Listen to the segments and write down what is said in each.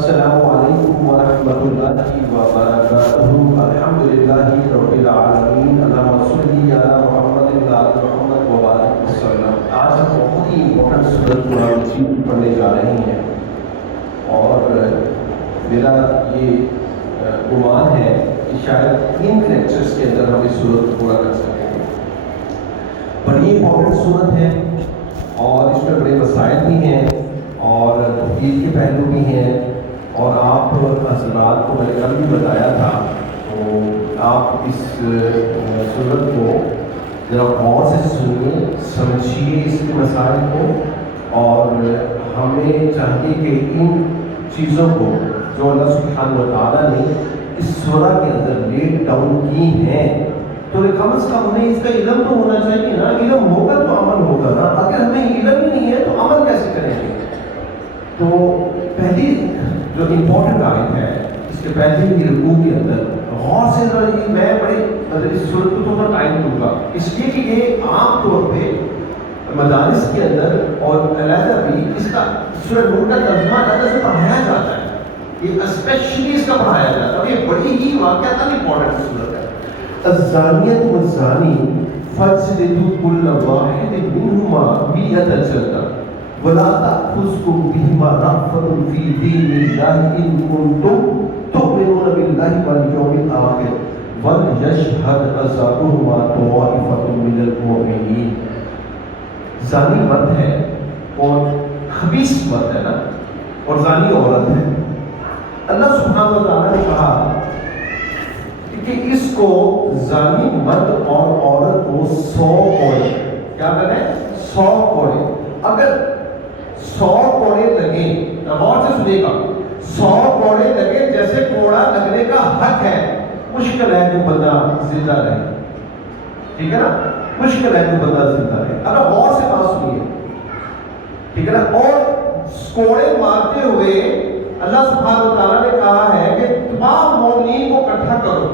السلام علیکم ورحمۃ اللہ وبرکاتہ۔ الحمد للہ رب العالمین، اللہم صلی علی محمد وعلی محمد وبارک وسلم۔ آج ہم بہت ہی امپورٹنٹ سورۃ قرآن مجید پڑھنے جا رہے ہیں، اور میرا یہ گمان ہے کہ شاید 3 لیکچرز کے اندر ہم اس سورۃ کو پورا کر سکیں گے۔ بڑی امپورٹنٹ سورۃ ہے اور اس میں بڑے مسائل بھی ہیں اور توحید کے پہلو بھی ہیں، اور آپ حضرات کو میں نے کل بھی بتایا تھا، تو آپ اس سورت کو ذرا غور سے سنیے، سمجھیے اس کے مسائل کو، اور ہمیں چاہیے کہ ان چیزوں کو جو اللہ سبحانہ و تعالیٰ نے اس سورہ کے اندر لیٹ ڈاؤن کی ہیں، تو کم از کم ہمیں اس کا علم تو ہونا چاہیے نا۔ علم ہوگا تو عمل ہوگا نا، اگر ہمیں علم ہی نہیں ہے تو عمل کیسے کریں گے؟ تو پہلی جو امپورٹنٹ آیت ہے، اس کے پہلے ہی رکوع کے اندر غور سے میں بڑے اس صورت کو تھوڑا ٹائم دوں گا، اس لیے کہ یہ عام طور پہ مدارس کے اندر اور علیحدہ بھی اس کا سورہ نور کا ترجمہ علیحدہ سے پڑھایا جاتا ہے، یہ اسپیشلی اس کا پڑھایا جاتا ہے، اور یہ بڑی ہی واقعہ امپورٹنٹ صورت ہے۔ الزانیۃ والزانی فاجلدوا کل واحد منہما 100 جلدہ ولا تأخذكم بهما رأفة في دين الله إن كنتم تؤمنون بالله واليوم الآخر وليشهد عذابهما طائفة من المؤمنين۔ زانی مرد ہے اور خبیث مرد ہے نا، اور زانی عورت ہے۔ اللہ سبحانہ و تعالیٰ نے کہا کہ اس کو زانی مرد اور عورت کو 100 کوڑے، کیا کریں؟ 100 کوڑے۔ اگر 100 کوڑے لگے، غور سے سنیے گا، 100 کوڑے لگے جیسے کوڑا لگنے کا حق ہے، مشکل ہے کہ بندہ زندہ رہے، ٹھیک ہے نا، مشکل ہے کہ بندہ زندہ رہے۔ اگر غور سے بات سنیے، ٹھیک ہے نا، اور کوڑے مارتے ہوئے اللہ سبحانہ و تعالیٰ نے کہا ہے کہ تمام مومنین کو اکٹھا کرو،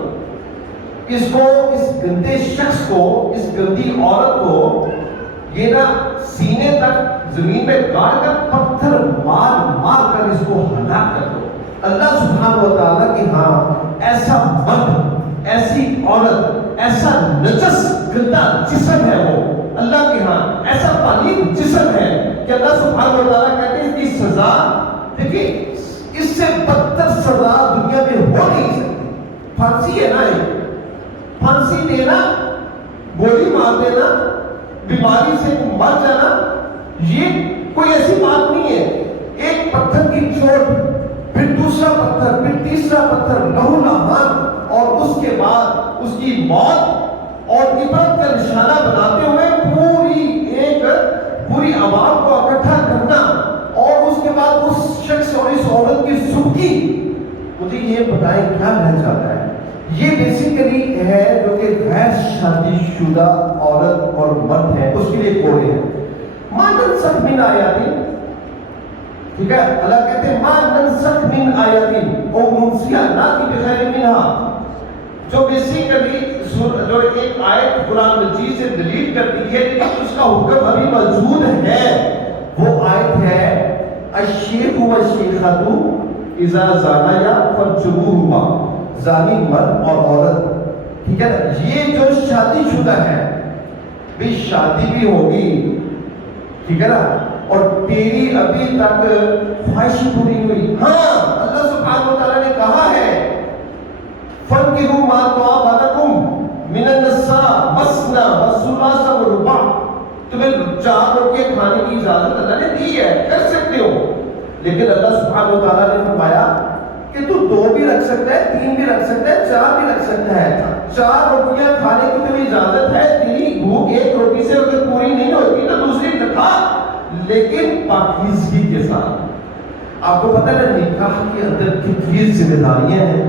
اس کو، اس گندے شخص کو، اس گندی عورت کو یہ نا سینے تک زمین میں گاڑ کر پتھر مار مار کر اس کو ہلاک کر دو۔ اللہ سبحانہ و تعالیٰ کے ہاں ایسا مرد، ایسی عورت، ایسا نجس گندا جسم ہے، وہ اللہ کے ہاں ایسا پلید جسم ہے کہ اللہ سبحانہ و تعالیٰ کہتے ہیں اس کی سزا، دیکھیں اس سے بدتر سزا دنیا میں ہو نہیں سکتی۔ پھانسی ہے نا، پھانسی دینا، گولی مار دینا، بیماری سے مر جانا، یہ کوئی ایسی بات نہیں ہے۔ ایک پتھر کی چوٹ، پھر دوسرا پتھر، پھر تیسرا پتھر، لہو لہان، اور اس کے بعد اس کی موت، اور عبرت کا نشانہ بناتے ہوئے پوری عوام کو اکٹھا کرنا، اور اس کے بعد اس شخص اور اس عورت کی سبکی۔ مجھے یہ بتائیں کیا رہ جاتا ہے؟ یہ بیسیکلی ہے جو کہ غیر شادی شدہ عورت اور مرد ہے، اس کے لیے کوڑے ہیں۔ ما ننسخ من آیاتین، ٹھیک ہے، اللہ کہتے ہیں ما ننسخ من آیاتین او ننسیہا ناتی بخیر منہا، جو بیسیکلی جو ایک آیت قرآن مجید سے ڈیلیٹ کر دی ہے لیکن اس کا حکم ابھی موجود ہے، وہ آیت ہے الشیخ والشیخۃ اذا زانیا فارجموہما، زانی مرد اور عورت، ٹھیک ہے نا، یہ جو شادی شدہ ہے، بھی شادی بھی ہوگی، ٹھیک ہے نا، اور تیری ابھی تک خواہش پوری ہوئی، ہاں اللہ سبحانہ و تعالیٰ نے کہا ہے فَانْكِحُوا مَا طَابَ لَكُم مِّنَ النِّسَاءِ مَثْنَىٰ وَثُلَاثَ وَرُبَاعَ، تمہیں 4 روٹیاں کھانے کی اجازت اللہ نے دی ہے، کر سکتے ہو، لیکن اللہ سبحانہ و تعالیٰ نے فرمایا کہ تو 2 بھی رکھ سکتا ہے، 3 بھی رکھ سکتا ہے، 4 بھی رکھ سکتا ہے، 4 روٹیاں کھانے کی تمہیں اجازت ہے، تیری بھوک 1 روٹی سے اگر پوری نہیں ہوتی تو دوسری کھا، لیکن پاکیزگی کے ساتھ۔ آپ کو پتہ ہے نکاح کے اندر کتنی ذمہ داریاں ہیں،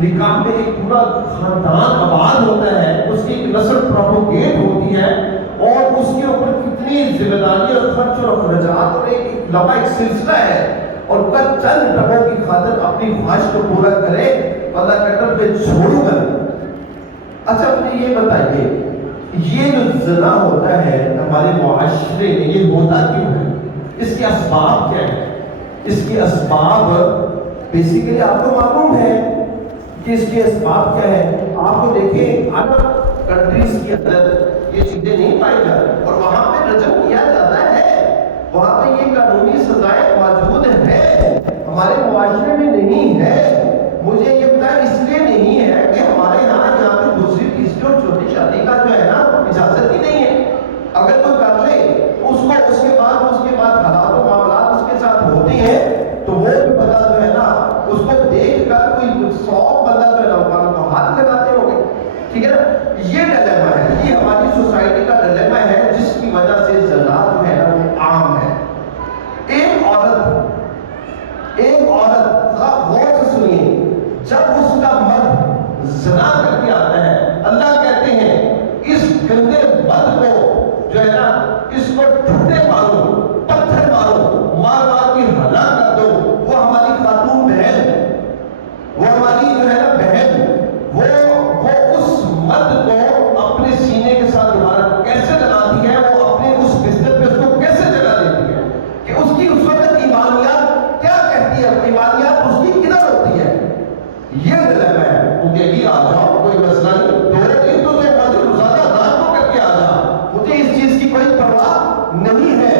نکاح میں ایک پورا خاندان آباد ہوتا ہے، اس کی ایک نسل پروپوگیٹ ہوتی ہے، اور اس کے اوپر کتنی ذمہ داریاں اور خرچ اور اخراجات، اور ایک لمبا ایک سلسلہ ہے، اور وہ چند ڈبوں کی خاطر اپنی خواہش کو پورا کرے، اللہ کہتا ہے میں چھوڑوں گا۔ اچھا مجھے یہ بتائیے، یہ جو زنا ہوتا ہے ہمارے معاشرے میں، یہ ہوتا کیوں ہے؟ اس کے اسباب کیا ہے؟ اس کے اسباب بیسیکلی آپ کو معلوم ہے کہ اس کے اسباب کیا ہے. آپ کو دیکھیں عرب کنٹریز کے اندر یہ چیزیں نہیں پائی جاتی اور وہاں پہ رجم کیا جاتا ہے, وہاں پہ یہ قانونی سزائیں موجود ہیں, ہمارے معاشرے میں نہیں ہے. مجھے یہ پتا اس لیے نہیں ہے کہ ہمارے یہاں پہ دوسری تیسری اور چوتھی شادی کا جو ہے نا اجازت ہی نہیں ہے. اگر کوئی کر لے اس کے بعد حالات و معاملات اس کے ساتھ ہوتے ہیں تو وہ بھی پتا جو ہے نا اس کو دیکھ کر کوئی 100 بندہ جو ہے نا کو ہاتھ لگاتے ہوں گے. ٹھیک ہے نا, یہ ڈیلیما ہے, یہ ہماری سوسائٹی کا ڈیلیما ہے جس کی وجہ سے زنا جو ہے نا وہ عام ہے. ایک عورت غور سے سنیے, جب اس کا مرد زنا کر کے آتا ہے, اللہ کہتے ہیں اس گندے مرد کو جو ہے نا اس کو ٹھٹے مارو, پتھر مارو, مار کے ہلاک کر دو. وہ ہماری خاتون بہن, وہ ہماری جو ہے نا بہن, وہ اس مرد کو اپنے سینے کے ساتھ دوبارہ کیسے لگاتی ہے, وہ اپنے اس بستر پہ اس کو کیسے جگہ دیتی ہے کہ اس کی اس وقت ایمانیات کیا کہتی ہے, ایمانیات اس کی کدھر ہوتی ہے. یہ ڈیلیما ہے. تو کہے گی آ جاؤ کوئی مسئلہ نہیں, 2 دن تو جو مرضی روزانہ رات کو کر کے آ جا, مجھے اس چیز کی کوئی پرواہ نہیں ہے.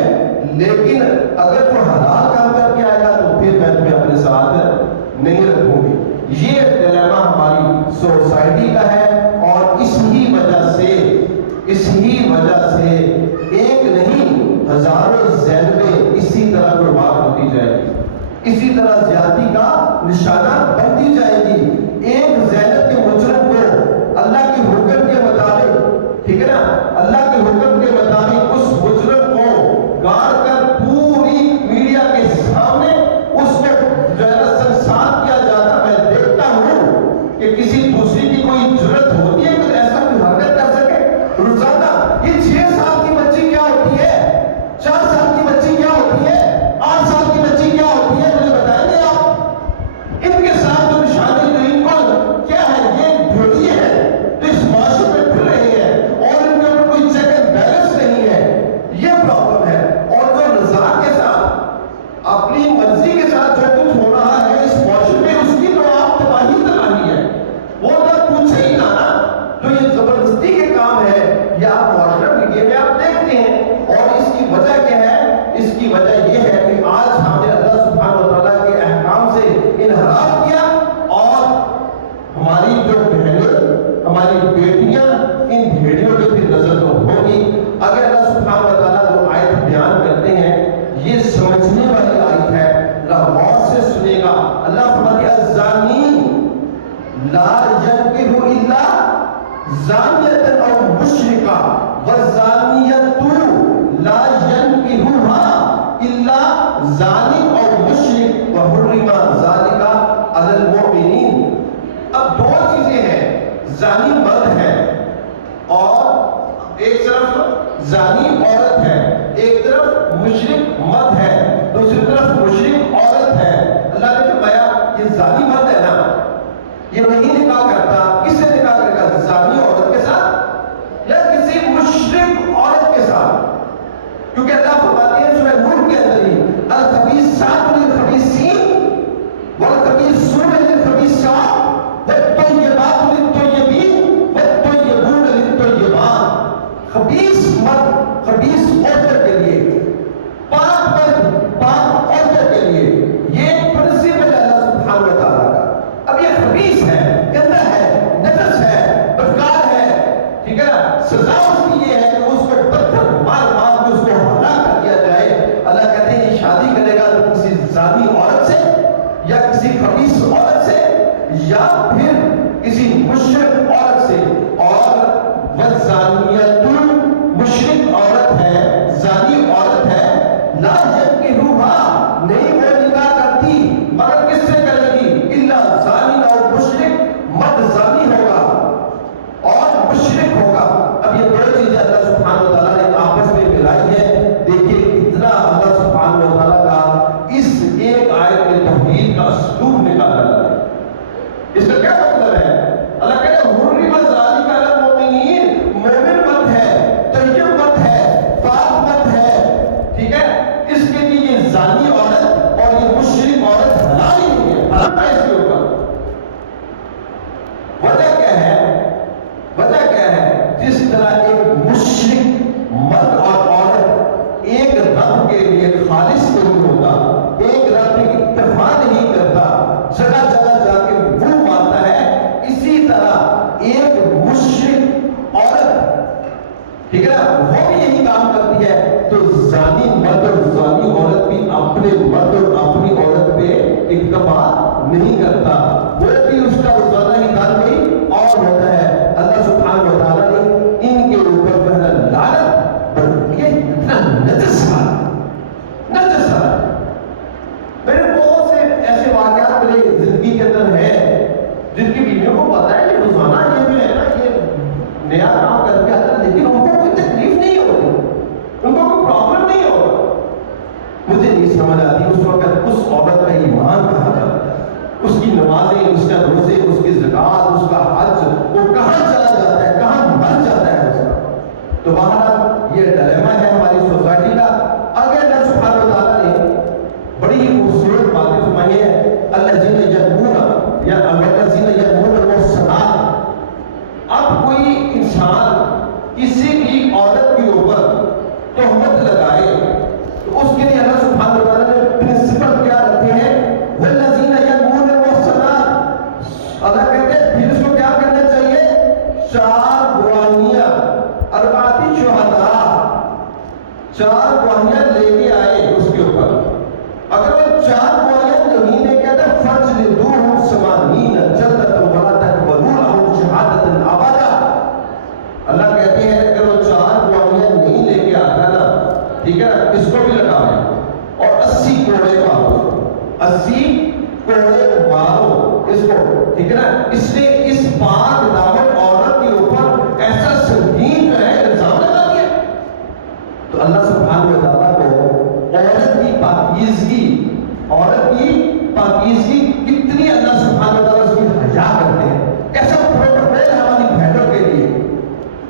لیکن اگر وہ حلال کام کر کے آئے گا تو پھر میں تمہیں اپنے ساتھ نہیں رکھوں گی. یہ ڈیلیما ہماری سوسائٹی کا ہے اور اسی وجہ سے ایک نہیں ہزاروں زینبیں اسی طرح قربان ہوتی جائے گی, اسی طرح زیادتی کا نشانہ بنتی جائے گی. ایک زینب کے مجرم کو اللہ کے حکم کے مطابق, ٹھیک ہے نا, اللہ کے حکم کے مطابق اس مجرم کو گاڑ کر پوری میڈیا کے سامنے اس کو جو ہے نا سنسار کیا جاتا. میں دیکھتا ہوں کہ کسی دوسری کی کوئی جرت ہوتی ہے کہ ایسا کوئی حرکت کر سکے روزانہ. یہ 6 سال کی بچی کیا ہوتی ہے, 4 سال کی بچی کیا ہوتی ہے, 8 سال کی بچی کیا ہوتی ہے, مجھے بتائیں گے آپ. ان کے ساتھ جو نشانی جو ان کو کیا ہے, یہ بھیڑیے ہیں جو اس معاشرے میں پھر رہے ہیں اور ان کے اوپر کوئی چیک اینڈ بیلنس نہیں ہے. یہ پرابلم ہے. اور جو رضا کے ساتھ اپنی مرضی کے ساتھ جو کچھ ہو رہا ہے اس معاشرے میں, اس کی تو آپ تباہی ہے. وہ تو پوچھے ہی نہ, جو یہ زبردستی کے کام ہے یہ آپ معاشرہ میڈیا میں آپ دیکھتے ہیں. اور اس کی وجہ کیا ہے, اس کی وجہ یہ ہے کہ آج ہم نے اللہ سبحانہ و تعالیٰ کے احکام سے انحراف کیا اور ہماری جو بہنیں, ہماری بیٹیاں ان بھیڑیوں کے پھر نظر تو ہوگی. اگر اللہ سبحانہ و تعالیٰ جو آیت بیان کرتے ہیں یہ سمجھنے والی آیت ہے, غور سے سنے گا. اللہ فرماتے ہیں الزانی لا ينكح الا زانیۃ او مشرکہ والزانیۃ لا ينكحها الا زانی او مشرک وحرم ذلك علی المؤمنین. اب 2 چیزیں ہیں, زانی مرد ہے اور ایک طرف زانی عورت ہے, ایک طرف مشرک مرد ہے, دوسری طرف مشرک عورت ہے. اللہ نے فرمایا یہ زانی مرد ہے نا, یہ نہیں نکاح کرتا, کس سے نکاح کرے گا, زانی عورت کے ساتھ یا کسی مشرک عورت کے ساتھ. کیونکہ اللہ فرماتے ہیں سورہ نور کے اندر ہی الخبیثات للخبیثین والخبیثون للخبیثات والطیبات للطیبین والطیبون للطیبات. خبیث مرد خبیث عورتوں کے لیے, پاک مرد پاک عورتوں کے لیے. یہ پرنسپل ہے اللہ سبحانہ و تعالیٰ کا. اب یہ خبیث ہے, گندا ہے, نجس ہے, بدکار ہے, ٹھیک ہے نا, سزا اس کی یہ ہے کہ اس کو پتھر مار کے اس کو ہلاک کر دیا جائے. اللہ کہتے ہیں یہ شادی کرے گا تو کسی زانی عورت سے یا کسی خبیث عورت سے یا پھر کسی مشرک عورت سے. اور والزانیۃ مشرک عورت ہے, زانی عورت ہے, لا ينكحها نہیں وہ نکاح کرتی مگر کس سے کرے گی, الا زانی اور مشرک, مرد زانی ہوگا اور مشرک ہوگا. اب یہ بڑی چیز ہے اللہ ٹھیک ہے نا، وہ بھی یہی کام کرتی ہے، تو زانی مرد اور زانی عورت بھی اپنے مرد اور اپنی عورت پہ اکتفا نہیں کرتا، وہ بھی اس کا روزانہ ہی دار کوئی اور ہوتا ہے۔ اللہ سبحانہ و تعالیٰ نے ان کے اوپر جو ہے لعنت بڑھ کے اتنا نجس ہے۔ میرے بہت سے ایسے واقعات میرے زندگی کے اندر ہیں جن کی بیویوں کو پتا ہے کہ روزانہ یہ جو ہے نا یہ نیا کام کر کے آتا ہے، لیکن ان کو کوئی تکلیف نہیں ہوتی، ان کو کوئی پرابلم نہیں ہوتا۔ مجھے نہیں سمجھ آتی اس وقت اس عورت کا ایمان کہاں جاتا ہے، اس کی نمازیں، اس کا روزے، اس کی زکوٰۃ، اس کا حج، وہ کہاں چلا جاتا ہے، کہاں مر جاتا ہے اس کا۔ تو بہرحال یہ ڈلیما ہے ہماری سوسائٹی کا۔ آگے اللہ سبحانہ و تعالیٰ نے بڑی ہی خوبصورت باتیں فرمائی ہیں، الذین یرمون یا الذین یرمون المحصنات۔ اب کوئی انسان کسی بھی عورت کے اوپر تہمت لگائے تو اس کے لیے اللہ سبحانہ و تعالیٰ نے پرنسپل کیا رکھے ہیں، والذین یرمون المحصنات۔ اللہ کہتے ہیں پھر اس کو کیا کرنا چاہیے، 4 گواہیاں، اربعۃ شہداء، 4 گواہیاں لے کے آئے اس کے اوپر۔ اگر وہ 4 گواہیاں نہیں لے کے آتے فَاجْلِدُوهُمْ 80 جلدۃ وَلَا تَقْبَلُوا لَهُمْ شَهَادَةً أَبَدًا۔ اللہ کہتے ہیں اگر وہ 4 گواہیاں نہیں لے کے آتا نا، ٹھیک ہے نا، اس کو بھی لگایا اور 80 کوڑے مارو، 80 کوڑے مارو اس کو، ٹھیک ہے نا۔ اس نے اس پاک دامن عورت کے اوپر ایسا سنگین جو ہے الزام لگا دیا۔ تو اللہ سبحانہ و تعالیٰ کو عورت کی پاکیزگی کتنی اللہ سبحانہ و تعالیٰ اس کی حیا کرتے ہیں، کیسا پروٹوکول ہے ہماری بہنوں کے لیے۔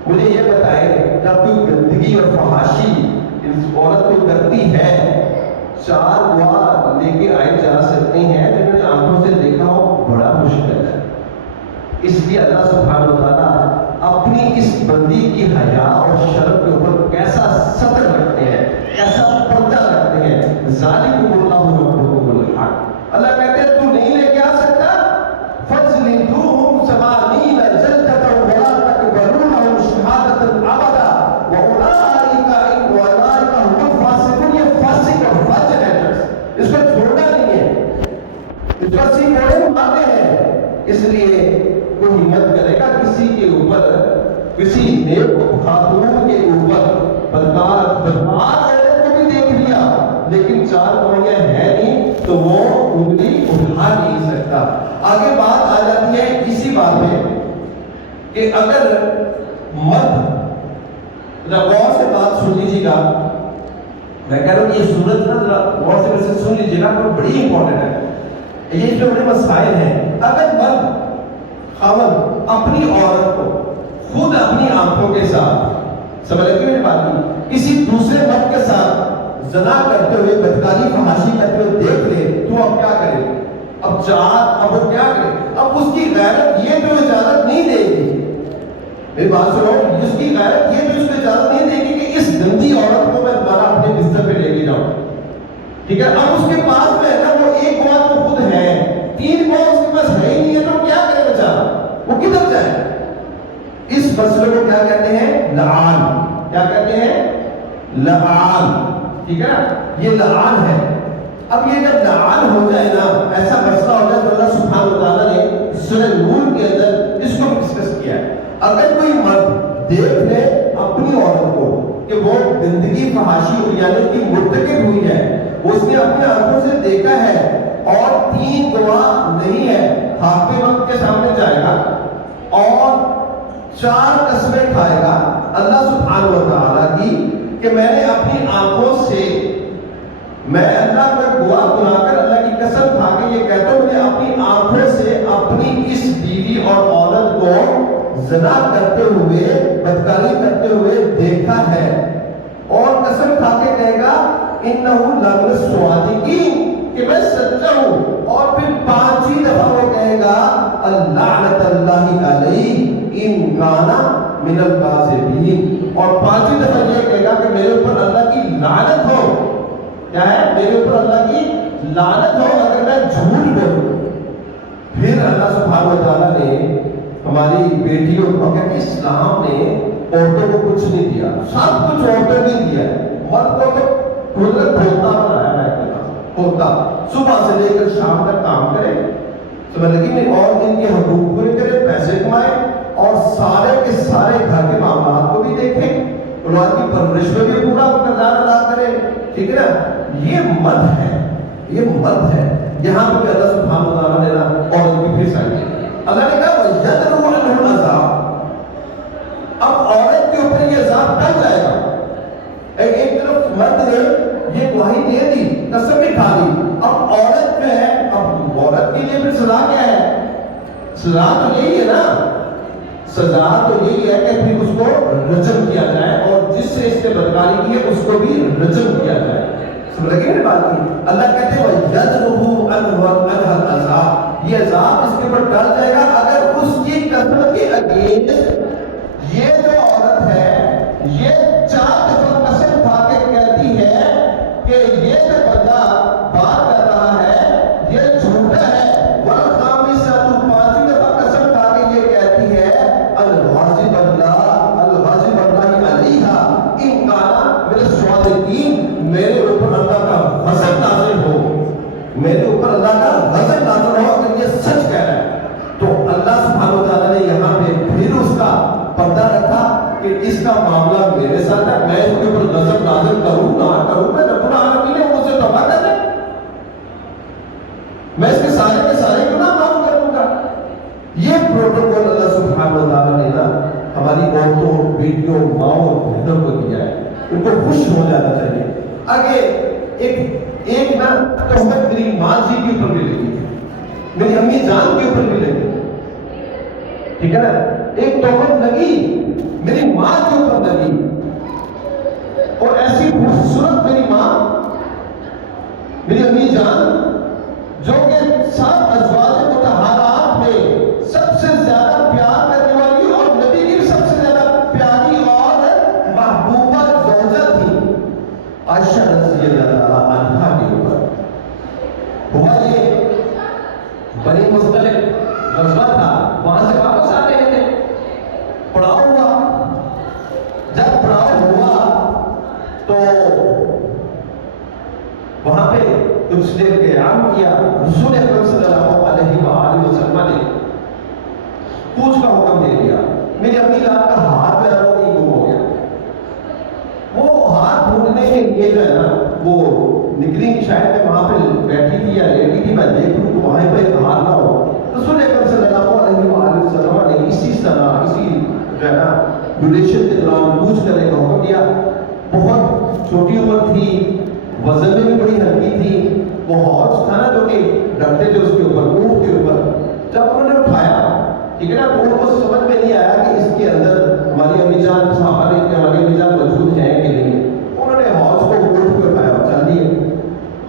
مجھے یہ بتائیں جب کوئی گندگی اور فحاشی اس عورت کو کرتی ہے، 4 گواہ لے کے آئے جا سکتے ہیں، جنہوں نے آنکھوں سے دیکھا ہو، بڑا مشکل ہے۔ اس لیے اللہ سبحانہ و تعالیٰ اپنی اس بندی کی حیا اور شرم کے اوپر کیسا ستر رکھتے ہیں، کیسا پردہ رکھتے ہیں۔ ذالکم اللہ ربکم الحق۔ اللہ کہتے ہیں تو نہیں لے کے آ سکتا، فَاجْلِدُوهُمْ 80 جلدۃ وَلَا تَقْبَلُوا لَهُمْ شَهَادَةً أَبَدًا وَأُولَٰئِكَ هُمُ الْفَاسِقُونَ۔ یہ فاسق اور فاجر ہے، اس کو چھوڑنا نہیں ہے، اس کو 80 کوڑے مارنے ہیں۔ اس لیے کوئی ہمت کرے گا کسی کے اوپر، کسی نیک خاتون کے اوپر بدکار عورت کو بھی دیکھ لیا لیکن 4 گواہیاں ہیں نہیں تو وہ انگلی اٹھا نہیں سکتا۔ آگے بات آ جاتی ہے اسی بات میں کہ اگر مرد، غور سے بات سن لیجیے گا، میں کہہ رہا ہوں یہ صورت نا ذرا غور سے ویسے سن لیجیے گا، بڑی امپورٹنٹ ہے، یہ جو بڑے مسائل ہیں۔ اگر مرد خاوند اپنی عورت کو خود اپنی آنکھوں کے ساتھ، سمجھ لگی میری بات کی، کسی دوسرے مرد کے ساتھ زنا کرتے ہوئے، بدکاری فحاشی کرتے ہوئے دیکھ لے تو اب کیا کرے؟ اب وہ کیا کرے؟ اب اس کی غیرت یہ تو اجازت نہیں دے گی، میری بات سنو، اس کی غیرت یہ تو اس کو اجازت نہیں دے گی کہ اس گندی عورت کو میں دوبارہ اپنے بستر پہ لے کے جاؤں، ٹھیک ہے۔ اب اس کے پاس میں ہے نا وہ 1 گواہ تو خود ہے، 3 گواہ اس کے پاس ہے ہی نہیں ہے، تو کیا کرے بیچارہ، وہ کدھر جائے؟ اس مسئلے کو کیا کہتے ہیں؟ لعان۔ کیا کہتے ہیں؟ لعان، ٹھیک ہے نا، یہ لعان ہے۔ اب یہ جب لعان ہو جائے نا، ایسا مسئلہ ہو جائے تو اللہ سبحانہ و تعالیٰ نے سورہ نور کے اندر اس کو ڈسکس کیا ہے۔ اگر کوئی مرد دیکھ لے اپنی عورت کو کہ وہ گندگی فحاشی یعنی کہ مرتکب ہوئی ہے، اس نے اپنی آنکھوں سے دیکھا ہے اور 3 گواہ نہیں ہے، حاکم وقت کے سامنے جائے گا اور 4 قسمیں کھائے گا اللہ سبحانہ و تعالیٰ کی کہ میں نے اپنی آنکھوں سے، میں اللہ کو گواہ بنا کر اللہ کی قسم کھا کے یہ کہتا ہوں، میں اپنی آنکھوں سے اپنی اس بیوی اور عورت کو زنا کرتے ہوئے، بدکاری کرتے ہوئے دیکھا ہے، اور قسم کھا کے کہے گا انہو لمن الصادقین، کہ میں سچا ہوں، اور پھر 5 دفعہ وہ کہے گا اللعنۃ اللہ علیہ ان کان من الکاذبین، اور 5 دفعہ یہ کہے گا کہ میرے اوپر اللہ کی لعنت ہو، کیا ہے؟ میرے اوپر اللہ کی لعنت ہو اگر میں جھوٹ بولوں۔ پھر اللہ سبحانہ و تعالیٰ نے ہماری بیٹیوں کو کہ اسلام نے عورتوں کو کچھ نہیں دیا، سب کچھ عورتوں نے دیا ہے۔ مرد کو تو قدرت کھولتا بنایا ہے، کھولتا صبح سے لے کر شام تک کام کرے، سمجھ لگی نہیں، اور ان کے حقوق پورے کرے، پیسے کمائے، اور سارے کے سارے گھر کے معاملات کو بھی دیکھے، اولاد کی پرورش میں بھی پورا کردار ادا کرے، ٹھیک ہے نا؟ یہ مرد ہے، یہ مرد ہے۔ یہاں پہ اللہ سبحانہ وتعالیٰ نے نا عورت کی پھر سائن کی، اللہ نے کہا وَيَدْرُ عَنْهُ الْعَذَابُ، اب عورت کے اوپر یہ عذاب ٹل جائے گا۔ ایک طرف مرد نے یہ گواہی دے دی، قسم بھی کھا لی، اب عورت جو ہے، اب عورت کے لیے پھر سزا کیا ہے؟ سزا تو یہی ہے نا، سزا تو یہی ہے کہ پھر اس کو رجم کیا جائے، اور جس سے اس نے بدکاری کی ہے اس کو بھی رجم کیا جائے۔ سمجھ لگی میری بات کی؟ اللہ کہتے ہیں وَيَدْرُهُ عَنْهُ الْعَذَابُ، یہ عذاب اس کے اوپر ٹل جائے گا اگر اس کی قسم کے اگینسٹ یہ جو عورت ہے یہ 4 دفعہ قسم کھا کے کہتی ہے کہ یہ جو بندہ بات کر رہا ہے یہ جھوٹا ہے، وَالْخَامِسَةُ 5 دفعہ قسم کھا کے یہ کہتی ہے الغاضب اللہ علیہا ان کان من الصادقین، میرے اوپر اللہ کا غضب نازل ہو، میرے اوپر اللہ کا غضب نازل ہو اگر یہ سچ کہہ رہا ہے۔ تو اللہ سبحانہ وتعالیٰ نے یہاں پہ پھر اس کا پردہ رکھا کہ اس کا معاملہ میرے ساتھ ہے، میں اس کے اوپر غضب نازل کروں نہ کروں، میں رب العالمین نے مجھے توبہ کر دے، میں اس کے سارے گناہ معاف کروں گا۔ یہ پروٹوکول اللہ سبحانہ وتعالیٰ نے نا ہماری عورتوں، بیٹیوں، ماؤں اور بہنوں کو دیا ہے، ان کو خوش ہو جانا چاہیے۔ آگے ایک نا تہمت میری ماں جی کے اوپر بھی لگی تھی، میری امی جان کے اوپر بھی لگی، ٹھیک ہے نا؟ ایک تہمت لگی میری ماں کے اوپر لگی، اور ایسی خوبصورت میری ماں، میری امی جان، جو کہ سب ازواج مطہرات میں سب سے زیادہ پیار کرنے والی اور نبی کی سب سے زیادہ پیاری اور محبوبہ زوجہ تھی، عائشہ رضی اللہ تعالیٰ عنہا کے اوپر ہوا یہ بنی مختلف غزوہ تھا، وہاں سے واپس آ رہے تھے، پڑاؤ ہوا، جب پڑاؤ ہوا تو وہاں پہ کچھ دیر قیام کیا، رسول اکرم صلی اللہ علیہ وآلہ وسلم نے کوچ کا حکم دے دیا، میری امی جان کا ہاتھ جو ہے وہ کہیں گم ہو گیا، وہ ہاتھ ڈھونڈنے کے لیے جو ہے نا وہ نکلی، شاید میں وہاں پہ بیٹھی تھی یا لیٹی تھی، میں دیکھ لوں تو وہاں پہ ہاتھ نہ ہو، رسول اکرم صلی اللہ علیہ وآلہ وسلم نے اسی طرح اسی جو ہے نا ڈیوریشن کے دوران کوچ کرنے کا حکم دیا۔ بہت چھوٹی عمر تھی، وزن میں بھی بڑی ہلکی تھی، وہ ہارس تھا نا جو کہ ڈرتے تھے اس کے اوپر، اونٹ کے اوپر، جب انہوں نے اٹھایا، ٹھیک ہے نا، تو ان کو سمجھ میں نہیں آیا کہ اس کے اندر ہماری امی جان، صحابہ نے کہ ہماری امی جان موجود ہیں کہ نہیں، انہوں نے ہارس کو اونٹ پہ اٹھایا، چل دیے،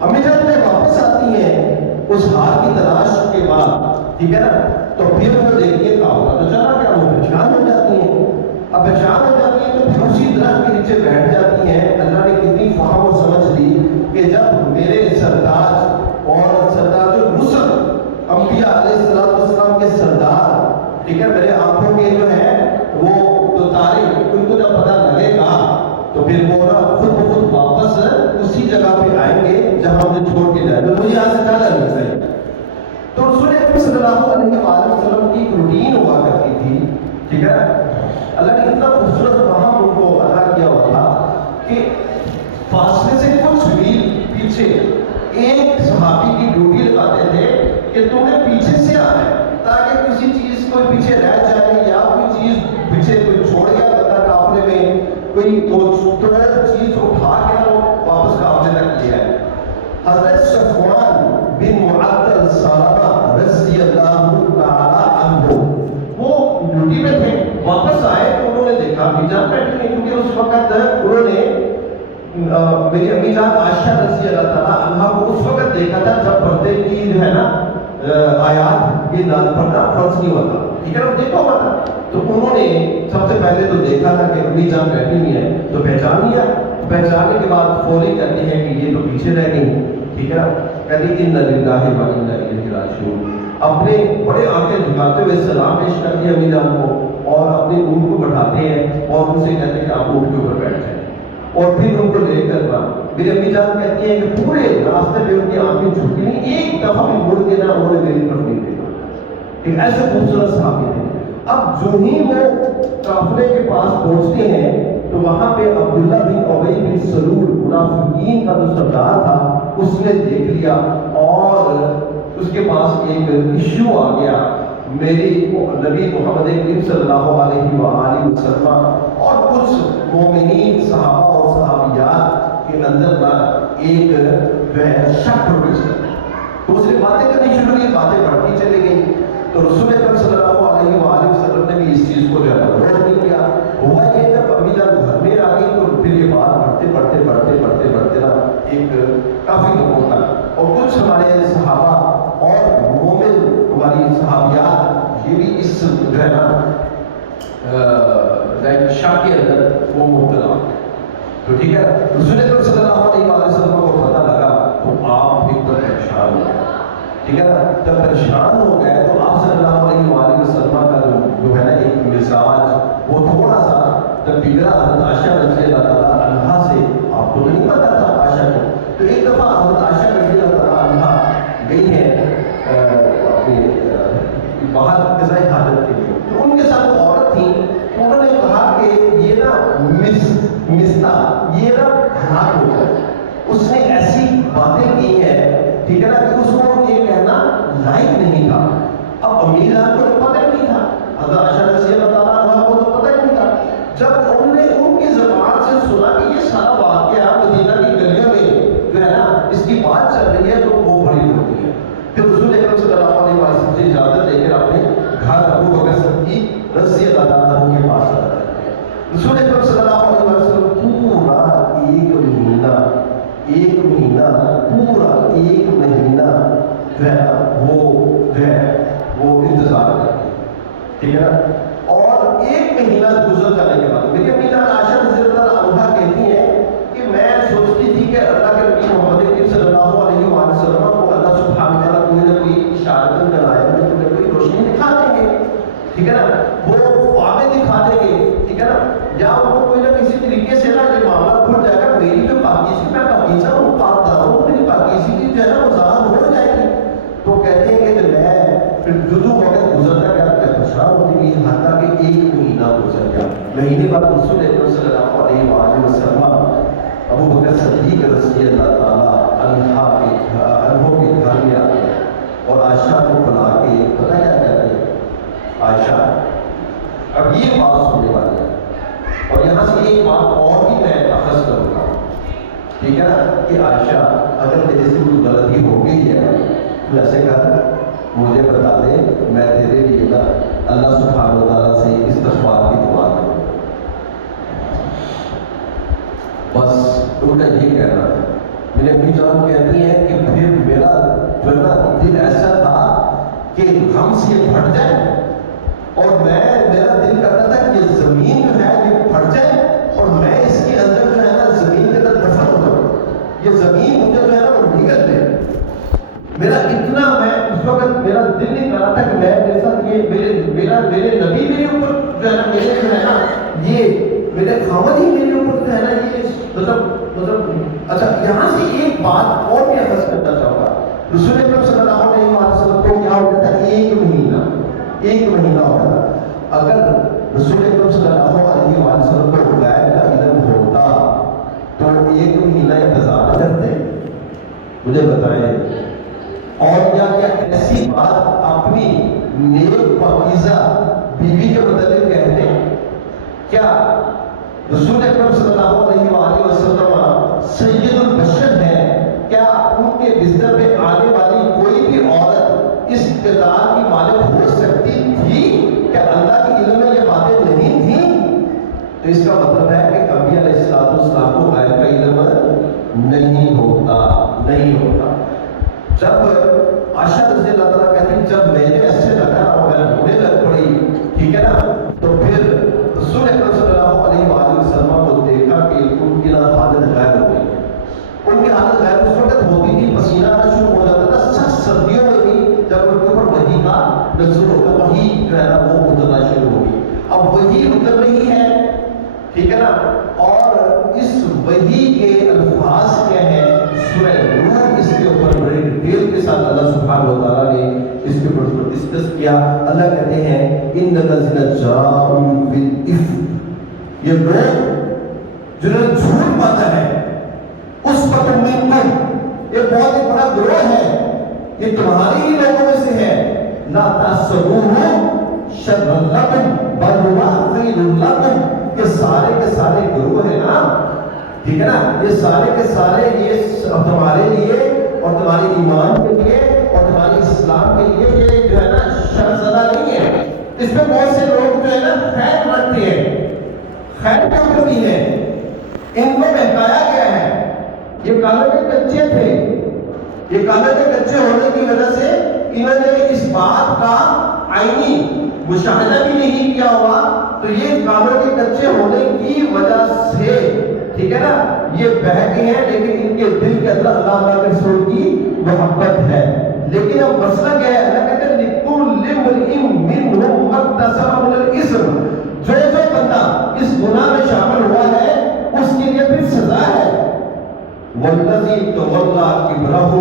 امی جان میں واپس آتی ہیں اس ہار کی تلاش کے بعد، ٹھیک ہے نا، تو پھر وہ دیکھیے کہا تو چلا کیا، وہ پریشان ہو جاتی ہیں، اب پریشان ہو جاتی ہیں تو پھر اسی درخت کے نیچے بیٹھ جاتی ہیں۔ اللہ نے کتنی فہم و سمجھ دی کہ جب میرے سردار اور سردار الرسل انبیاء علیہ السلام کے سردار، ٹھیک ہے، میرے آنکھوں کے جو ہے وہ تو تارے، ان کو جب پتہ لگے گا تو پھر وہ نا خود بخود واپس اسی جگہ پہ آئیں گے جہاں مجھے چھوڑ کے جائے، تو مجھے یہاں سے جانا نہیں چاہیے۔ تو رسول اکرم صلی اللہ علیہ وسلم کی ایک روٹین ہوا کرتی تھی، ٹھیک ہے، اللہ نے اتنا خوبصورت فہم ان کو عطا کیا ہوا تھا کہ فاصلے سے کچھ میل پیچھے ایک صحابی کی ڈیوٹی لگاتے تھے کہ تمہیں پیچھے سے آنا ہے، تاکہ کسی چیز کوئی پیچھے رہ جائے یا کوئی چیز پیچھے کوئی چھوڑ گیا بندہ قافلے میں، کوئی چیز اٹھا کے واپس قافلے تک لے آئے۔ حضرت صفوان بن معطل صحابہ رضی اللہ تعالی عنہ وہ ڈیوٹی میں تھے، واپس آئے تو انہوں نے دیکھا امی جان بیٹھی ہیں، کیونکہ اس وقت انہوں نے میری امی جان عائشہ رضی اللہ تعالیٰ عنہ کو اس وقت دیکھا تھا جب پردے کی جو ہے نا آیات یہ نازل پڑھنا فرض نہیں ہوتا، ٹھیک ہے نا، دیکھا ہوا تھا، تو انہوں نے سب سے پہلے تو دیکھا تھا کہ امی جان بیٹھی ہوئی ہے تو پہچان لیا، پہچاننے کے بعد فوری کہتی ہے کہ یہ تو پیچھے رہ گئی، ٹھیک ہے نا، کہتی ان للہ و انا الیہ راجعون، اپنے بڑے آنکھیں جھکاتے ہوئے سلام پیش کر دیا امی جان کو، اور اپنے اونٹ کو بٹھاتے ہیں اور ان سے کہتے ہیں کہ آپ اونٹ کے اوپر بیٹھ جائیں، اور پھر ان کو لے کر میری امی جان کہتی ہیں کہ پورے راستے میں ان کی آنکھیں جھکی نہیں، ایک دفعہ بھی مڑ کے نہ انہوں نے میری طرف نہیں دیکھا. ایک ایسے خوبصورت صحابی تھے. اب جو ہی وہ قافلے کے پاس پہنچتے ہیں تو وہاں پہ عبداللہ بن ابی بن سلول منافقین کا جو سردار تھا اس نے دیکھ لیا اور اس کے پاس ایک ایشو آ گیا. میری نبی محمد کریم صلی اللہ علیہ وآلہ وسلم اور کچھ مومنین صحابہ اور صحابیات کے اندر ایک جو ہے شک پروڈیوس کر. تو اس نے باتیں کرنی شروع کی، باتیں بڑھتی چلی گئی. تو رسول اکرم صلی اللہ علیہ وآلہ وسلم نے بھی اس چیز کو جو ہے نوٹ نہیں کیا. ہوا یہ جب امی جان گھر میں آ گئی تو پھر یہ بات بڑھتے نا ایک کافی لوگوں تک، اور کچھ ہمارے صحابہ اور مومن والی صحابیات یہ بھی اس جو ہے نا شک کے اندر وہ مبتلا ہو گئے. تو ٹھیک ہے، رسول اکرم صلی اللہ علیہ وآلہ وسلم کو پتہ لگا تو آپ بھی تو پریشان ہو گئے. ٹھیک ہے نا، جب پریشان ہو گئے تو آپ صلی اللہ علیہ وآلہ وسلم کا جو ہے نا ایک مزاج وہ تھوڑا سا جب بگڑا. حضرت عائشہ رضی اللہ تعالیٰ عنہا سے آپ کو نہیں پتا تھا عائشہ کو، تو ایک دفعہ حضرت عائشہ رضی اللہ تعالیٰ عنہا گئی ہے اپنے باہر قضاء حاجت کے لیے. تو ان کے ساتھ عورت تھیں، تو انہوں نے کہا کہ یہ نا مستا یہ نا ہلاک ہو جائے. اس نے ایسی باتیں کی ہیں، ٹھیک ہے نا، کہ اس کو یہ کہنا لائق نہیں تھا. اب امیر جان کو پتہ ہی نہیں تھا، حضرت عائشہ رضی اللہ تعالیٰ عنہا کو تو پتہ ہی نہیں تھا. جب انہوں نے ان کی زبان سے سنا کہ یہ سارا واقعہ مدینہ کی گلیوں میں جو ہے نا اس کی بات چل رہی ہے تو وہ بڑی ہوتی ہے. پھر رسول اکرم صلی اللہ علیہ وسلم سے اجازت لے کر اپنے گھر ابو بکر صدیق رضی اللہ تعالیٰ عنہ کے پاس آ جاتے ہیں. رسول اکرم صلی اللہ علیہ وسلم پورا ایک مہینہ جو ہے وہ انتظار کرتے ہیں. ٹھیک ہے نا، اور ایک مہینہ گزر جانے کے بعد میری امی جان عائشہ رضی اللہ عنہا کہتی ہیں کہ میں سوچتی تھی کہ اللہ کے نبی محمد کریم صلی اللہ علیہ وآلہ وسلم کو اللہ سبحانہ وتعالیٰ کوئی نہ کوئی اشارت دلائے میں تمہیں کوئی روشنی دکھا دیں گے. ٹھیک ہے نا، وہ خوابیں دکھا دیں گے. ٹھیک ہے نا، یا ان کو کوئی نہ کسی طریقے سے نا یہ معاملہ کھل جائے گا. میری جو پاکیزگی میں پاکیزہ ہوں، پاک دار ہوں، میری پاکیزگی جو ہے نا وہ ظاہر ہو جائے گی. تو کہتے ہیں کہ میں پھر جو وقت گزرتا گیا میں پریشان ہوتی گئی، حتیٰ کہ ایک مہینہ گزر گیا. مہینے بعد رسول اکرم صلی اللہ علیہ وآلہ وسلم ابو بکر صدیق رضی اللہ تعالیٰ عنہ کے گھر میں آتے ہیں اور عائشہ کو بلا کے پتہ کیا کہتے ہیں؟ عائشہ اب یہ بات سننے والی ہے، اور یہاں سے ایک بات اور بھی میں اخذ کروں گا. ٹھیک ہے نا، کہ عائشہ اگر میرے سے کوئی غلطی ہو گئی ہے تو ایسے کر مجھے بتا دے، میں تیرے لیے نا اللہ سبحانہ وتعالیٰ سے استغفار کی دعا کروں. بس ان کا یہ کہنا ہے. میرے امی جان کہتی ہیں کہ پھر میرا جو ہے نا دل ایسا تھا کہ غم سے یہ پھٹ جائے، اور میرا دل کرتا تھا کہ یہ زمین جو ہے یہ پھٹ جائے اور میں اس کے اندر جو ہے نا زمین کے اندر دفن ہو جاؤں. یہ زمین مجھے جو ہے نا وہ نگل لے. میرا اتنا میں اس وقت میرا دل نہیں کر رہا تھا کہ میں میرے ساتھ یہ میرے نبی میرے اوپر جو ہے نا میرے جو ہے نا یہ میرے خاوند ہی میرے اوپر جو ہے نا یہ مطلب اچھا. یہاں سے ایک بات اور بھی عرض کرنا چاہوں گا. رسول اکرم صلی اللہ علیہ وسلم کو کیا ہو گیا تھا؟ ایک مہینہ ہو گیا تھا. اگر رسول اکرم صلی اللہ علیہ وسلم کو غیب کا علم ہوتا تو ایک مہینہ انتظار کرتے؟ مجھے بتائیں. اور یا کیا ایسی بات اپنی نیک پاکیزہ بیوی کے متعلق کہتے ہیں؟ کیا رسول اکرم صلی اللہ علیہ وآلہ وسلم سید البشر ہیں؟ کیا ان کے بستر پہ آنے والی کوئی بھی عورت اس کردار کی مالک ہو سکتی تھی؟ کیا اللہ کے علم میں یہ باتیں نہیں تھیں؟ تو اس کا مطلب ہے کہ انبیاء علیہ السلام کو غیب کا علم نہیں ہوتا. جب عائشہ رضی اللہ تعالیٰ کہتی ہیں جب میں نے ایسے لگا اور میں رونے لگ پڑی، ٹھیک ہے نا، تو پھر رسول اکرم صلی اللہ علیہ وآلہ وسلم کو دیکھا کہ ان کی حالت غائب ہو گئی. ان کی حالت غائب اس وقت ہوتی تھی، پسینہ آنا شروع ہو جاتا تھا. سخت سردیوں میں بھی جب ان کے اوپر وحی کا نزول ہوتا، وحی جو ہے نا وہ اترنا شروع ہوگی. اب نا. اور اس وحی کے الفاظ کیا ہیں؟ سورہ نور اس کے اوپر بڑی ڈیٹیل کے ساتھ اللہ سبحانہ و تعالیٰ نے اس کے اوپر ڈسکس کیا. اللہ کہتے ہیں ان الذین جاءوا بالافک، یہ لوگ جنہوں نے جھوٹ باندھا ہے، اس پر منکم، یہ بہت ہی بڑا گروہ ہے، یہ تمہارے ہی لوگوں میں سے ہے. لا تحسبوہ شرا لکم بل ھو خیر لکم، کہ سارے کے سارے گروہ ہیں نا، ٹھیک ہے نا، یہ سارے کے سارے یہ تمہارے لیے اور تمہارے ایمان کے لیے اور تمہارے اسلام کے لیے یہ جو ہے نا شر زدہ نہیں ہے. اس میں بہت سے لوگ جو ہے نا خیر رکھتے ہیں، خیر کے اوپر بھی ہے، ان کو بہکایا گیا ہے. یہ کالے کے کچے تھے، یہ کالے کے کچے ہونے کی وجہ سے انہوں نے اس بات کا عینی مشاہدہ بھی نہیں کیا ہوا. تو یہ کالوں کے کچے ہونے کی وجہ سے ٹھیک ہے نا یہ بہکے ہیں، لیکن ان کے دل کے اندر اللہ کے رسول کی محبت ہے. لیکن اب مسئلہ کیا ہے؟ اللہ کہتے ہیں لِكُلِّ امْرِئٍ مِّنْهُمْ مَا اكْتَسَبَ مِنَ الْإِثْمِ، جو بندہ اس گناہ میں شامل ہوا ہے اس کے لیے پھر سزا ہے. وَالَّذِي تَوَلَّىٰ كِبْرَهُ،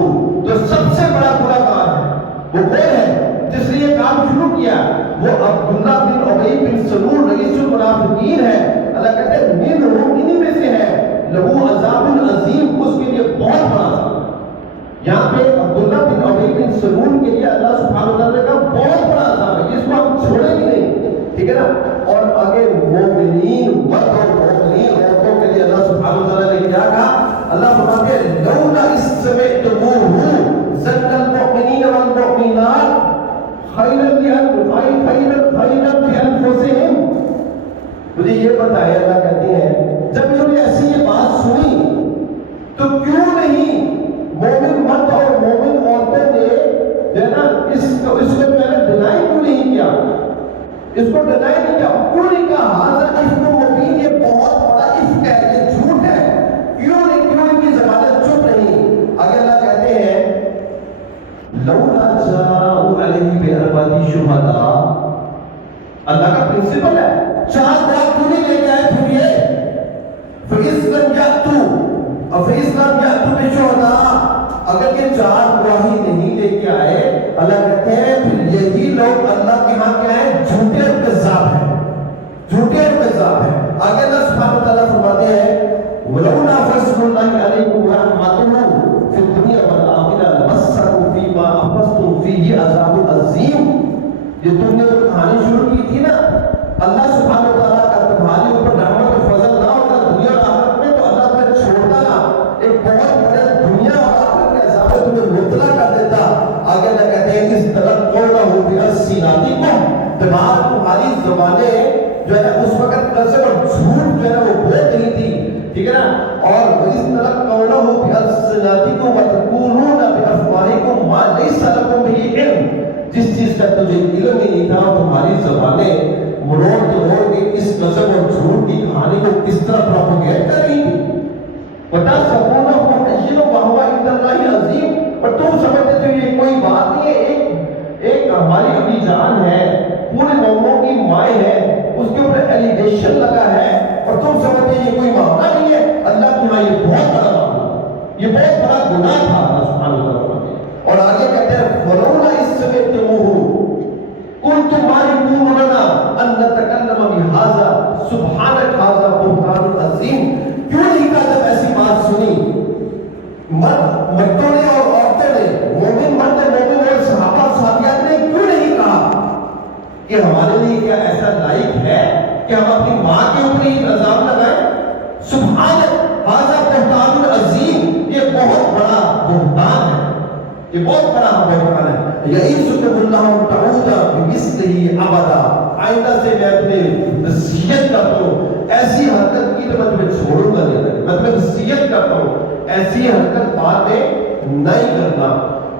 جو سب سے بڑا گناہ گار ہے وہ کون ہے جس نے یہ کام شروع کیا؟ وہ عبداللہ بن ابی بن سلول رئیس المنافقین ہے. اللہ کہتے ہیں منہم، انہی میں سے ہے، لہو عذاب عظیم، اس کے لیے بہت بڑا عذاب. یہاں پہ عبداللہ بن ابی بن سلول کے لیے اللہ سبحانہ وتعالی کا بہت بڑا عذاب ہے، جس کو ہم چھوڑیں گے نہیں، ٹھیک ہے نا. اور آگے مومنین مرد اور مومنین عورتوں کے لیے اللہ سبحانہ وتعالی نے کیا کہا؟ اللہ فرماتے ہیں لولا اذ سمعتموہ ظن المؤمنین والمؤمنات خیرا بانفسہم. مجھے یہ بتایا، اللہ کہتے ہیں جب انہوں نے ایسی یہ بات سنی تو کیوں نہیں مومن مرد اور مومن عورتوں نے جو ہے نا اس کو پہلے ڈینائی کیوں نہیں کیا؟ اس کو ڈینائی نہیں کیا، کیوں نہیں کہا ھذا افک مبین، یہ بہت بڑا افک ہے، یہ جھوٹ ہے؟ کیوں ان کی زبانیں چپ رہی؟ آگے اللہ کہتے ہیں لولا جاءوا علیہ باربعۃ شہداء، اللہ کا پرنسپل ہے، 4 گواہ کیوں نہیں لے کے آئے؟ پھر یہ فَإِذْ لَمْ يَأْتُوا بِشُهَدَاء، اگر یہ 4 گواہی نہیں لے کے آئے، اللہ کہتے ہیں پھر یہی لوگ اللہ کے ہاں کیا ہے؟ جھوٹے اور کذاب ہیں، جھوٹے اور کذاب ہیں. آگے اللہ سبحانہ وتعالیٰ فرماتے ہیں وَلَوْلَا فَضْلُ اللَّهِ عَلَيْكُمْ وَرَحْمَتُهُ فِي الدُّنْيَا وَالْآخِرَةِ لَمَسَّكُمْ فِيمَا أَخَذْتُمْ فِيهِ عَذَابٌ عَظِيمٌ. یہ تم نے جو کہانی شروع کی تھی نا، اللہ سبحانہ وتعالیٰ کا تمہارے اوپر رحمت اور فضل نہ ہوتا دنیا اور آخرت میں، تو اللہ تمہیں چھوڑتا نا، ایک بہت بڑے دنیا اور آخرت کے عذاب میں تمہیں مبتلا کر دیتا. آگے اللہ کہتے ہیں اس طرح قولہ بألسنتکم، تمہاری زبانیں جو ہے اس وقت قسم اور جھوٹ جو ہے وہ بول رہی تھی، ٹھیک ہے نا. اور اس طرح قولہ بألسنتکم وتقولون بأفواہکم ما لیس لکم بہ علم، جس چیز کا تجھے علم ہی نہیں تھا، تمہاری زبانیں مروڑ کے اس قسم اور جھوٹ کی کہانی کو کس طرح پروپیگیٹ کر رہی تھی. وَتَحْسَبُونَهُ هَيِّنًا وَهُوَ عِندَ اللَّهِ عَظِيمٌ، اور تم سمجھتے تھے یہ کوئی بات نہیں ہے، ایک ہماری امی جان ہے، پورے مومنوں کی مائیں ہے، اس کے اوپر ایلیگیشن لگا ہے، اور تم سمجھتے یہ کوئی معاملہ نہیں ہے. اللہ کے ہاں یہ بہت بڑا معاملہ، یہ بہت بڑا گناہ تھا. اللہ سبحانہ وتعالیٰ اور آگے کہتے ہیں وَلَوْلَا إِذْ سَمِعْتُمُوهُ قُلْتُمْ مَا يَكُونُ لَنَا أَن نَّتَكَلَّمَ بِهَٰذَا سُبْحَانَكَ هَٰذَا بُهْتَانٌ عَظِيمٌ. کیوں نہیں کہا جب ایسی بات سنی مردوں نے اور عورتوں نے، مومن مرد مومن اور صحابہ صحابیات نے کیوں نہیں کہا کہ ہمارے لیے کیا ایسا لائق ہے کہ ہم اپنی ماں کے اوپر ہی الزام لگائیں؟ سبحانک ھذا بہتان عظیم، یہ بہت بڑا بہتان ہے، یہ بہت بڑا بہتان ہے. یعظکم اللہ ان تعودوا بمثلہ ابدا، آئندہ سے میں اپنے نصیحت کرتا ہوں ایسی حرکت کی تو میں تمہیں چھوڑوں گا نہیں، میں تمہیں نصیحت کرتا ہوں ایسی حرکت بعد میں نہیں کرنا.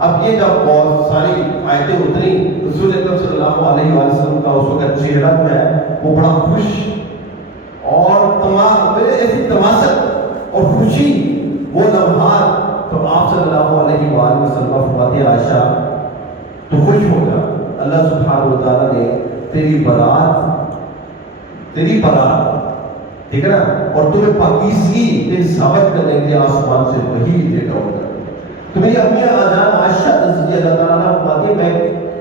اب یہ جب بہت ساری آیتیں اتری، رسول اکرم صلی اللہ علیہ وآلہ وسلم کا اس وقت چہرہ جو ہے وہ بڑا خوش اور ایسی تماسک اور خوشی وہ لمحات. تو آپ صلی اللہ علیہ وآلہ وسلم فرماتے ہیں عائشہ تو خوش ہو جا، اللہ سبحانہ وتعالیٰ نے تیری برات ٹھیک ہے نا، اور تمہیں پاکیزگی سے ثابت کرنے کے لیے آسمان سے وہی ڈیٹا ہوتا ہے. تو میری امی جان عائشہ رضی اللہ تعالیٰ عنہ فرماتی میں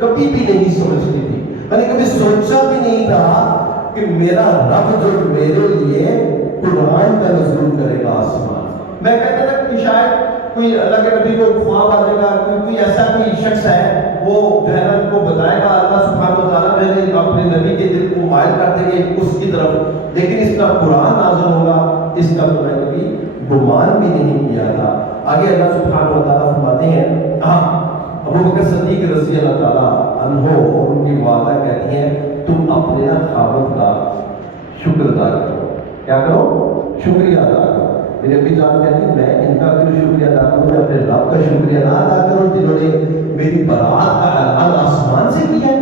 کبھی بھی نہیں سمجھتی تھی، میں نے کبھی سوچا بھی نہیں تھا کہ میرا رب جو میرے لیے قرآن کا نزول کرے گا آسمان. میں کہتا تھا کہ شاید کوئی اللہ کے نبی کو خواب آ جائے گا، کوئی ایسا کوئی شخص ہے وہ جو ہے نا ان کو بتائے گا، اللہ سبحانہ و تعالیٰ جو ہے اپنے نبی کے دل کو مائل کر دیں گے اس کی طرف، لیکن اس کا قرآن نازل ہوگا اس کا تو میں کبھی گمان بھی نہیں کیا تھا. آگے اللہ سبحانہ و تعالیٰ فرماتے ہیں ابو بکر صدیق رضی اللہ تعالیٰ عنہ اور ان کی والدہ کہتی ہیں تم اپنے خاوند کا شکر ادا کرو. کیا کرو؟ شکریہ ادا کرو. میرے ابھی جان کہتی ہیں میں ان کا کیوں شکریہ ادا کروں، میں اپنے رب کا شکریہ نہ ادا کروں جنہوں نے میری برات کا اعلان آسمان سے کیا ہے.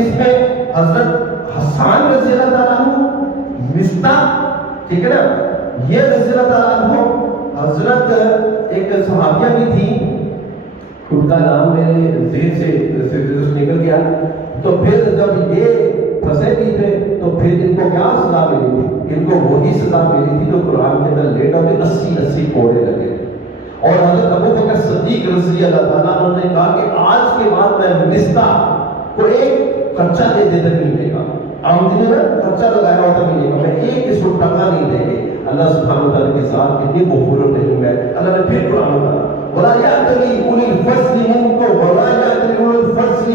اس میں حضرت حسان رضی اللہ تعالیٰ عنہ، مصطح، ٹھیک ہے نا، یہ رضی اللہ تعالیٰ عنہ، حضرت ایک صحابیہ بھی تھی، ان کا نام میرے ذہن سے نکل گیا. تو پھر جب یہ پھنسے بھی تھے تو پھر ان کو کیا سزا ملی تھی؟ ان کو وہی سزا ملی تھی جو قرآن کے اندر لیٹا میں 80 کوڑے لگے تھے. اور حضرت ابو بکر صدیق رضی اللہ تعالیٰ عنہ نے کہا کہ آج کے بعد میں مصطح کو ایک خرچہ دے دیتا مہینے کا، آمدنی میں خرچہ لگایا ہوتا مہینے کا، میں ایک اس کو ٹکا نہیں دیں گے. اللہ سبحانہ وتعالی کی ذات کتنی غفور الرحیم ہے. اللہ نے پھر قرآن میں کہا وَلَا يَأْتَلِي أُولِي الْفَضْلِ مِنْكُمْ وَلَا يَأْتَلِي أُولِي الْفَضْلِ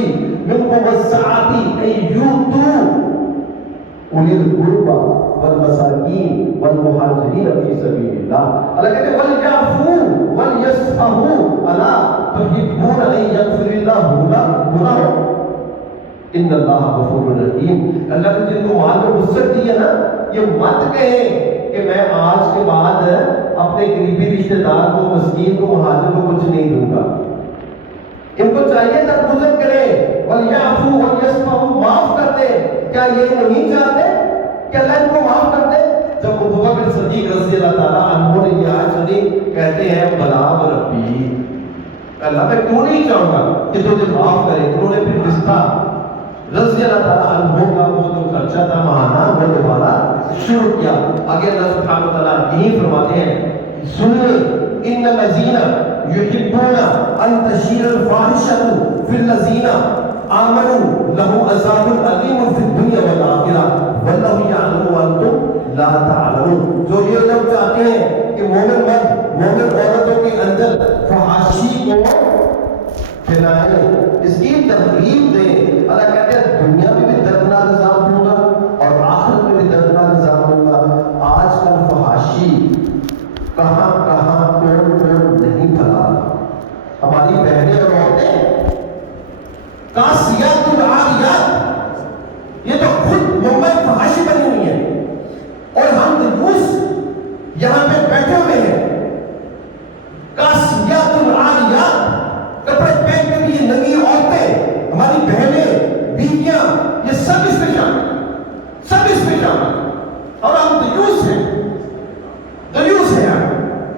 مِنْكُمْ وَالسَّعَةِ أَن يُؤْتُوا أُولِي الْقُرْبَى وَالْمَسَاكِينَ وَالْمُهَاجِرِينَ فِي سَبِيلِ اللَّهِ. اللہ کہتے ہیں وَلْيَعْفُوا وَلْيَصْفَحُوا أَلَا تُحِبُّونَ أَن يَغْفِرَ اللَّهُ لَكُمْ ان اللہ غفور الرحیم. اللہ نے جن کو مال میں وسعت دی ہے نا، یہ مت کہیں کہ میں آج کے بعد اپنے قریبی رشتہ دار کو، مسکین کو، مہاجر کو کچھ نہیں دوں گا. ان کو چاہیے درگزر کریں، وَلْيَعْفُوا وَلْيَصْفَحُوا، معاف کر دیں. کیا یہ نہیں چاہتے کہ اللہ ان کو معاف کر دے؟ جب ابو بکر صدیق رضی اللہ تعالیٰ عنہ نے یہ آیت سنی، کہتے ہیں بلا ربی، اللہ میں کیوں نہیں چاہوں گا کہ تجھے معاف کرے. انہوں نے پھر مصطح رضی اللہ تعالیٰ عنہ کا وہ جو خرچہ تھا ماہانہ وہ دوبارہ شروع کیا. آگے اللہ سبحانہ و تعالیٰ یہی فرماتے ہیں سنیں ان الذین یحبون ان تشیع الفاحشۃ فی الذین آمنوا لهم عذاب علیم فی الدنیا والآخرہ واللہ یعلم وانتم لا تعلمون. جو یہ لوگ چاہتے ہیں کہ مومن مرد مومن عورتوں کے اندر فحاشی کو پھیلائیں، اس کی ترغیب دیں. اللہ کہتے ہیں دنیا میں بھی دردناک عذاب ہوگا اور آخرت میں بھی دردناک عذاب ہوگا. آج کل فحاشی کہاں کہاں کون نہیں پھیلا رہا. ہماری بہنیں اور عورتیں کاسیات العاریات، یہ تو خود ممبئی فحاشی بنی ہوئی ہیں، اور ہم روس یہاں پہ بیٹھے ہوئے ہیں. کاسیات العاریات، کپڑے پہن کے بھی ننگی عورتیں، ہماری بہنیں، بیویاں، یہ سب اس میں شامل، سب اس میں شامل. اور ہم دیوس ہیں، دیوس ہیں.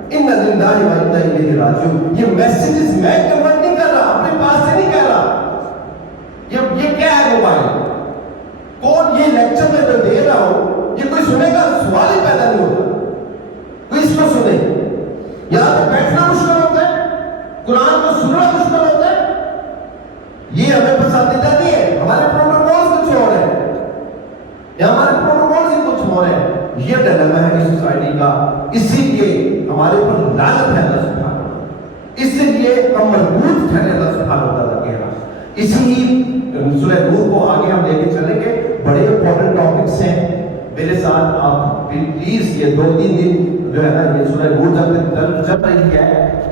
ان للہ و انا الیہ راجعون. یہ میسیجز میں کنورٹ نہیں کر رہا، اپنے پاس سے نہیں کہہ رہا. یہ کیا ہے موبائل؟ کون یہ لیکچر میں جو دے رہا ہوں، یہ کوئی سنے گا؟ سوال ہی پیدا نہیں ہوتا کوئی اس کو سنے. یہاں پہ بیٹھنا مشکل ہوتا ہے، قرآن کو سننا مشکل ہوتا ہے. یہ ہمیں پسندیدہ نہیں ہے. ہمارے پروٹوکول کچھ اور ہیں، یا ہمارے پروٹوکول ہی کچھ اور ہیں. یہ ڈیلیما ہے اس سوسائٹی کا. اسی لیے ہمارے اوپر لعنت ہے اللہ سبحانہ وتعالی. اسی لیے ہم مضبوط ٹھہرے اللہ سبحانہ وتعالی کہہ رہا. اسی سورہ نور کو آگے ہم لے کے چلیں گے. بڑے امپورٹنٹ ٹاپکس ہیں. میرے ساتھ آپ پلیز یہ 2-3 دن جو ہے نا یہ سورہ نور جب چل رہی ہے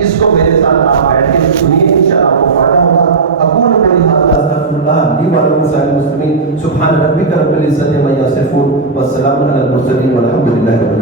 اس کو میرے ساتھ آپ بیٹھ کے سنیے، انشاءاللہ آپ کو فائدہ ہوگا. اقول قولی ھذا استغفر اللہ لی ولکم سائر المسلمین. سبحان ربک رب العزۃ عما یصفون والسلام علی المرسلین والحمد للہ رب العالمین.